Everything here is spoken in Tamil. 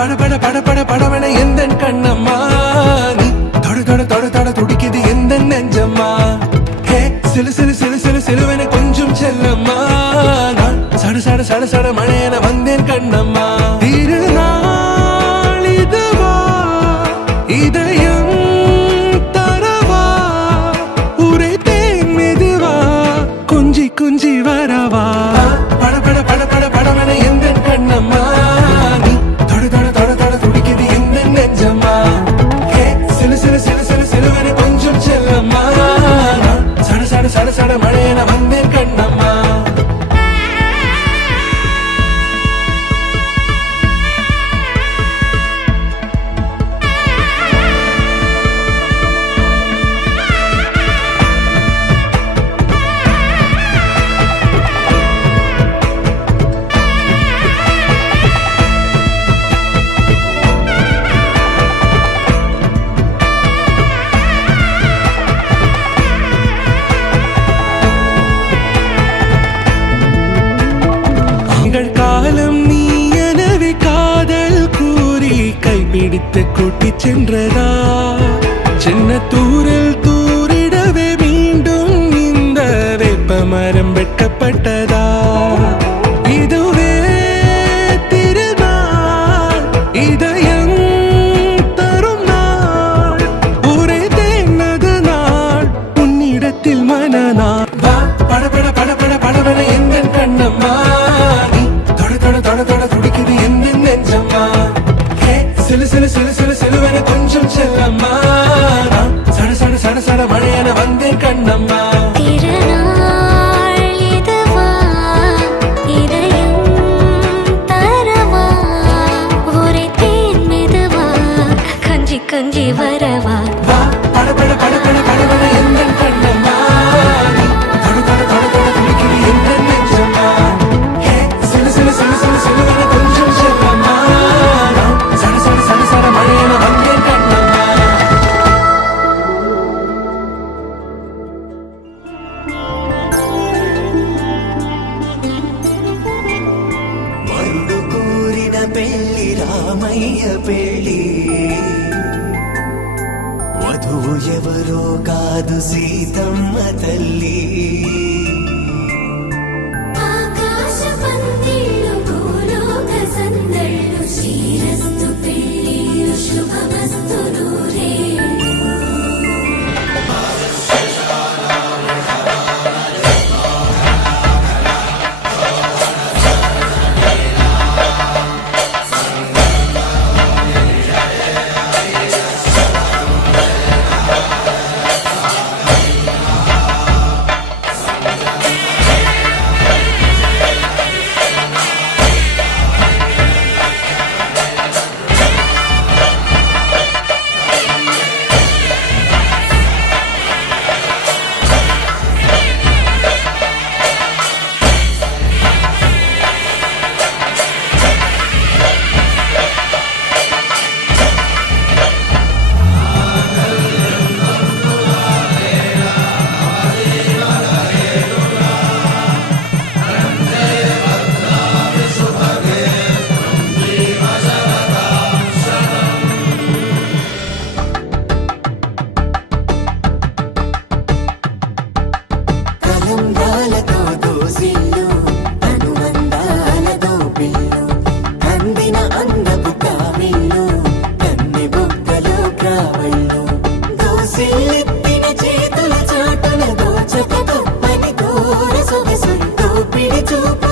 பட பட பட படவன எந்த கண்ணம்மா நீ தொட தொட தொட தொட துடிக்குது எந்த நெஞ்சம்மா ஹே சிலு சிலு சிலு சிலு சிலுவன கொஞ்சம் செல்லம்மா நான் சட சட சட சட மழையன வந்தேன் கண்ணம்மா திருநாள் இதுவா இதயம் தரவா உரைத்தேன் மெதுவா கொஞ்சி கொஞ்சி வரவா பட பட பட பட படவன எந்த கண்ணம்மா நீ தொட தொட தொட தொட துடிக்குது எந்த நெஞ்சம்மா ஹே சிலு சிலு சிலு சிலு சிலுவன கொஞ்சம் செல்லம்மா நான் சட சட சட சட மழையன வந்தேன் கண்ணம்மா காலம் நீ எனவே காதல் கூறி கைப்பிடித்து கூட்டிச் சென்றதா சின்ன தூரில் தூரிடவே மீண்டும் இந்த வேப்ப மரம் வெட்கப்பட்டதா இதுவே திருநாள் இதயம் தரும் நாள் ஒரே தேனது நாள் உன்னிடத்தில் மனநாள் பட பட பட பட படவன எந்த கண்ணம்மா தொட தொட துடிக்குது எந்த நெஞ்சம்மா ஹே சிலு சிலு சிலு சிலு சிலுவன கொஞ்சம் செல்லம்மா நான் சட சட சட சட மழையன வந்தேன் கண்ணம்மா திருநாள் இதுவா இதயம் தரவா உரைத்தேன் மெதுவா கொஞ்சி கொஞ்சி வரவா பட பட பட பட படவன எந்த கண்ணம்மா நீ தொட தொட தொட தொட துடிக்குது எந்த நெஞ்சம்மா ஹே சிலு சிலு சிலு சிலு சிலுவன கொஞ்சம் செல்லம்மா நான் சட சட சட சட மழையன வந்தேன் கண்ணம்மா వరుడు కోరిన పెళ్లి రామయ్య పెళ్లి వధువు ఎవరో కాదు సీతమ్మ తల్లి ఆకాశ పందిళ్ళు భూలోక సందళ్ళు శ్రీరస్తు పెళ్ళిళ్ళు శుభమస్తు నూరే కలంబాలతో దోసిల్లు అనుబంధాలతో పిల్లు అందిన అందపు కావిల్లు కన్నె బుగ్గలో క్రావళ్ళు దోసిల్లెత్తిన చేతుల చాటున దోచక తప్పని దూర సొగసు దోపిడి చూపు